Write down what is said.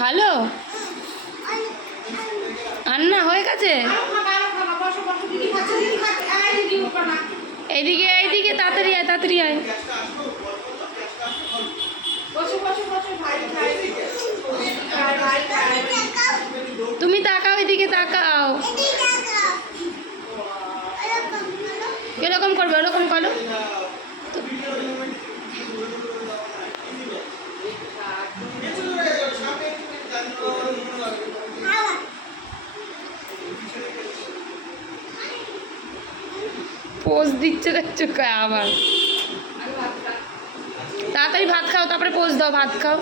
ভালো রান্না হয়ে গেছে। এইদিকে এইদিকে তাড়াতাড়ি আয়, তাড়াতাড়ি আয়। তুমি তাকাও, এদিকে তাকাও। এরকম করবে, ওরকম করো। পোজ দিচ্ছে দেখছো আবার। তাড়াতাড়ি ভাত খাও, তারপরে পোজ দাও। ভাত খাও।